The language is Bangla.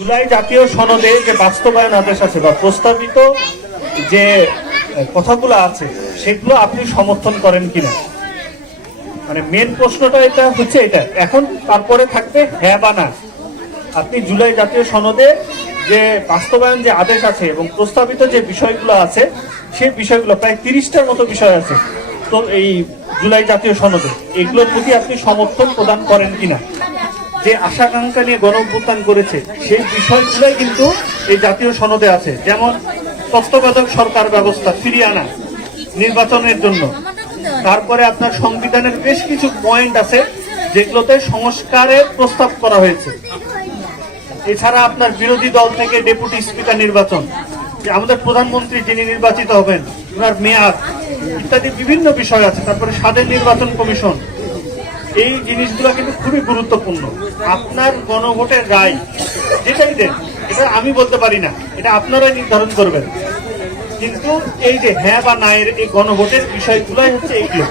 জুলাই জাতীয় সনদে যে বাস্তবায়ন আদেশ আছে বা প্রস্তাবিত যে কথাগুলো আছে, সেগুলো আপনি সমর্থন করেন কিনা? মানে মেন প্রশ্নটা এটা হচ্ছে এটা। এখন তারপরে থাকবে হ্যাঁ বা না। আপনি জুলাই জাতীয় সনদে যে বাস্তবায়ন যে আদেশ আছে এবং প্রস্তাবিত যে বিষয়গুলো আছে, সেই বিষয়গুলো প্রায় তিরিশটার মতো বিষয় আছে। তো এই জুলাই জাতীয় সনদে, এগুলোর প্রতি আপনি সমর্থন প্রদান করেন কিনা? যে আশা আকাঙ্ক্ষা নিয়ে গণভ্যুত্থান করেছে, সেই বিষয়গুলোই কিন্তু এই জাতীয় সনদে আছে। যেমন তত্ত্বাবধায়ক সরকার ব্যবস্থা ফিরিয়ে আনা নির্বাচনের জন্য। তারপরে আপনার সংবিধানের বেশ কিছু পয়েন্ট আছে, যেগুলোতে সংস্কারের প্রস্তাব করা হয়েছে। এছাড়া আপনার বিরোধী দল থেকে ডেপুটি স্পিকার নির্বাচন, যে আমাদের প্রধানমন্ত্রী যিনি নির্বাচিত হবেন, ওনার মেয়াদ ইত্যাদি বিভিন্ন বিষয় আছে। তারপরে স্বাধীন নির্বাচন কমিশন এই জিনিসগুলো কিন্তু খুবই গুরুত্বপূর্ণ। আপনার গণভোটের রায়, যেটাই দেন, এটা আমি বলতে পারি না, এটা আপনারাই নির্ধারণ করবেন। কিন্তু এই যে হ্যাঁ বা না এর এই গণভোটের বিষয়গুলোই হচ্ছে এইগুলো